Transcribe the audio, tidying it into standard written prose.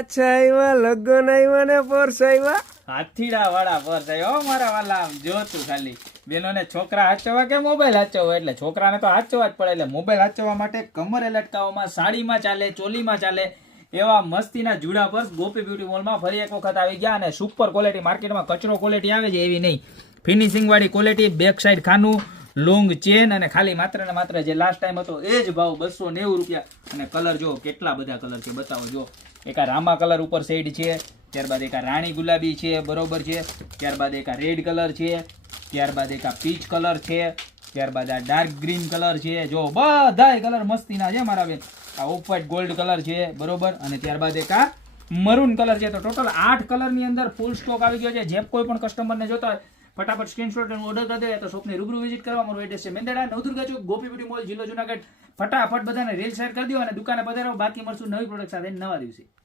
પાછા આવ્યા લગન આવ્યા ને પર્સ આવ્યા હાથીડા વાળા પર્સ આવ્યો મારા વાલા જોતું ખાલી બેનોને છોકરા હાચવા કે મોબાઈલ હાચવો એટલે છોકરાને તો હાચવા જ પડે એટલે મોબાઈલ હાચવા માટે કમરે લટકાવવામાં સાડીમાં ચાલે ચોલીમાં ચાલે એવા મસ્તીના જુડા પર્સ ગોપી બ્યુટી મોલમાં ફરી એક વખત આવી ગયા અને સુપર ક્વોલિટી માર્કેટમાં કચરો ક્વોલિટી આવે છે એવી નહીં ફિનિશિંગ વાળી ક્વોલિટી બેક સાઈડ ખાનું લોંગ ચેન અને ખાલી માત્ર ને માત્ર જે લાસ્ટ ટાઈમ હતો એ જ ભાવ 290 રૂપિયા અને કલર જો કેટલા બધા કલર છે બતાવો જો એક આ રામા કલર ઉપર શેડ છે ત્યારબાદ એક આ રાણી ગુલાબી છે બરોબર છે ત્યારબાદ એક આ રેડ કલર છે ત્યારબાદ એક આ પીચ કલર છે ત્યારબાદ આ ડાર્ક ગ્રીન કલર છે જો બધાય કલર મસ્તીના છે મારા બેન આ ઓફ વ્હાઈટ ગોલ્ડ કલર છે બરોબર અને ત્યારબાદ એક આ મરૂન કલર છે તો ટોટલ 8 કલરની અંદર ફૂલ સ્ટોક આવી ગયો છે જે કોઈ પણ કસ્ટમરને જોતા હોય ફટાફટ સ્ક્રીનશોટ અને ઓર્ડર કરી દે તો શોપની રૂબરૂ વિઝિટ કરવા મારું એડ્રેસ છે મેંદરડા નવદુર્ગા ચોક ગોપી બ્યુટી મોલ જિલ્લો જુનાગઢ ફટાફટ બધાને રીલ શેર કરી દો અને દુકાને પધારો બાકી મળશું નવી પ્રોડક્ટ સાથે નવા દિવસે